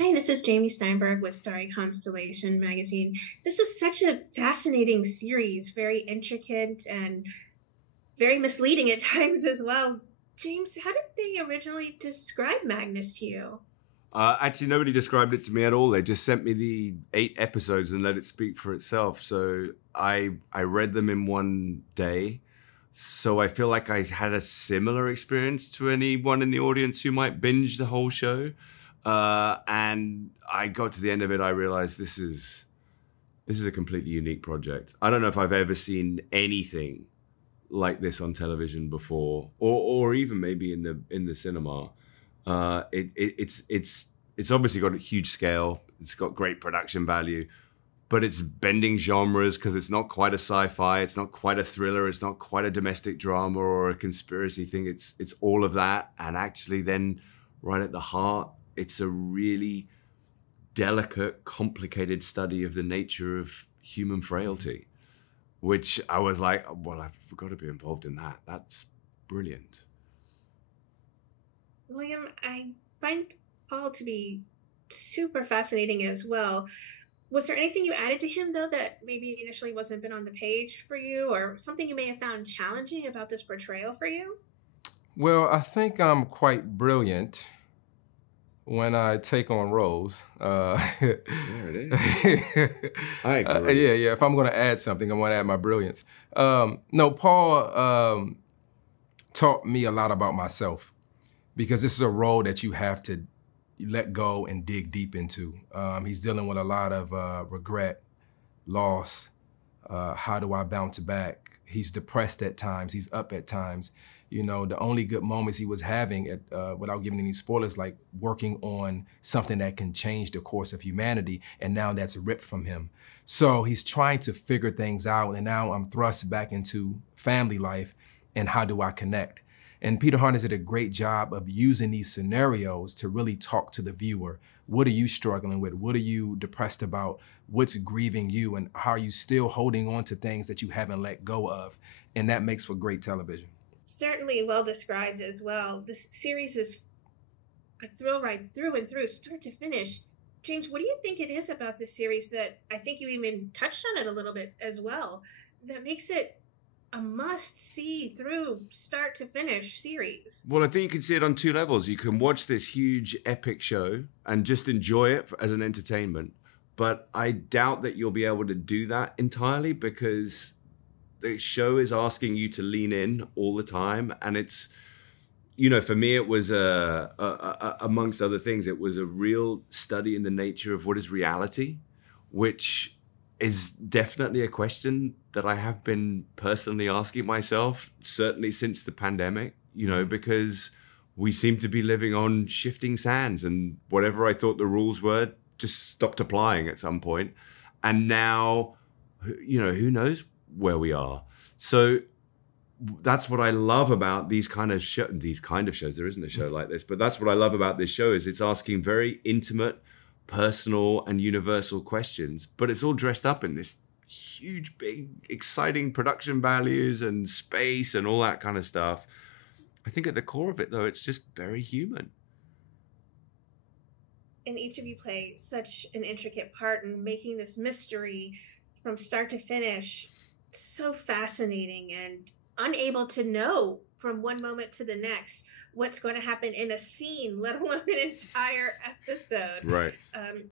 Hi, this is Jamie Steinberg with Starry Constellation magazine. This is such a fascinating series, very intricate and very misleading at times as well. James, how did they originally describe Magnus to you? Actually, nobody described it to me at all. They just sent me the 8 episodes and let it speak for itself. So I read them in one day. So I feel like I had a similar experience to anyone in the audience who might binge the whole show. And I got to the end of it. I realized this is a completely unique project. I don't know if I've ever seen anything like this on television before, or even maybe in the cinema. It's obviously got a huge scale. It's got great production value, but it's bending genres because it's not quite a sci-fi, it's not quite a thriller, it's not quite a domestic drama or a conspiracy thing. It's all of that, and actually, then right at the heart, it's a really delicate, complicated study of the nature of human frailty, which I was like, well, I've got to be involved in that. That's brilliant. William, I find Paul to be super fascinating as well. Was there anything you added to him, though, that maybe initially wasn't been on the page for you, or something you may have found challenging about this portrayal for you? Well, I think I'm quite brilliant when I take on roles. There it is. I Yeah, agree. yeah. If I'm going to add something, I want to add my brilliance. No, Paul taught me a lot about myself because this is a role that you have to let go and dig deep into. He's dealing with a lot of regret, loss. How do I bounce back? He's depressed at times. He's up at times. You know, the only good moments he was having, without giving any spoilers, like working on something that can change the course of humanity, and now that's ripped from him. So he's trying to figure things out, and now I'm thrust back into family life, and how do I connect? And Peter Harness did a great job of using these scenarios to really talk to the viewer. What are you struggling with? What are you depressed about? What's grieving you? And how are you still holding on to things that you haven't let go of? And that makes for great television. Certainly well described as well. This series is a thrill right through and through, start to finish. James, what do you think it is about this series that I think you even touched on it a little bit as well that makes it a must see through start to finish series? Well, I think you can see it on two levels. You can watch this huge epic show and just enjoy it as an entertainment. But I doubt that you'll be able to do that entirely because the show is asking you to lean in all the time. And for me, it was amongst other things, it was a real study in the nature of what is reality, which is definitely a question that I have been personally asking myself, certainly since the pandemic, because we seem to be living on shifting sands, and whatever I thought the rules were just stopped applying at some point. And now, who knows where we are. So that's what I love about these kind of shows. There isn't a show like this, but that's what I love about this show is it's asking very intimate, personal, and universal questions, but it's all dressed up in this huge, big, exciting production values and space and all that kind of stuff. I think at the core of it, though, it's just very human. And each of you play such an intricate part in making this mystery from start to finish so fascinating and unable to know from one moment to the next what's going to happen in a scene, let alone an entire episode. Right.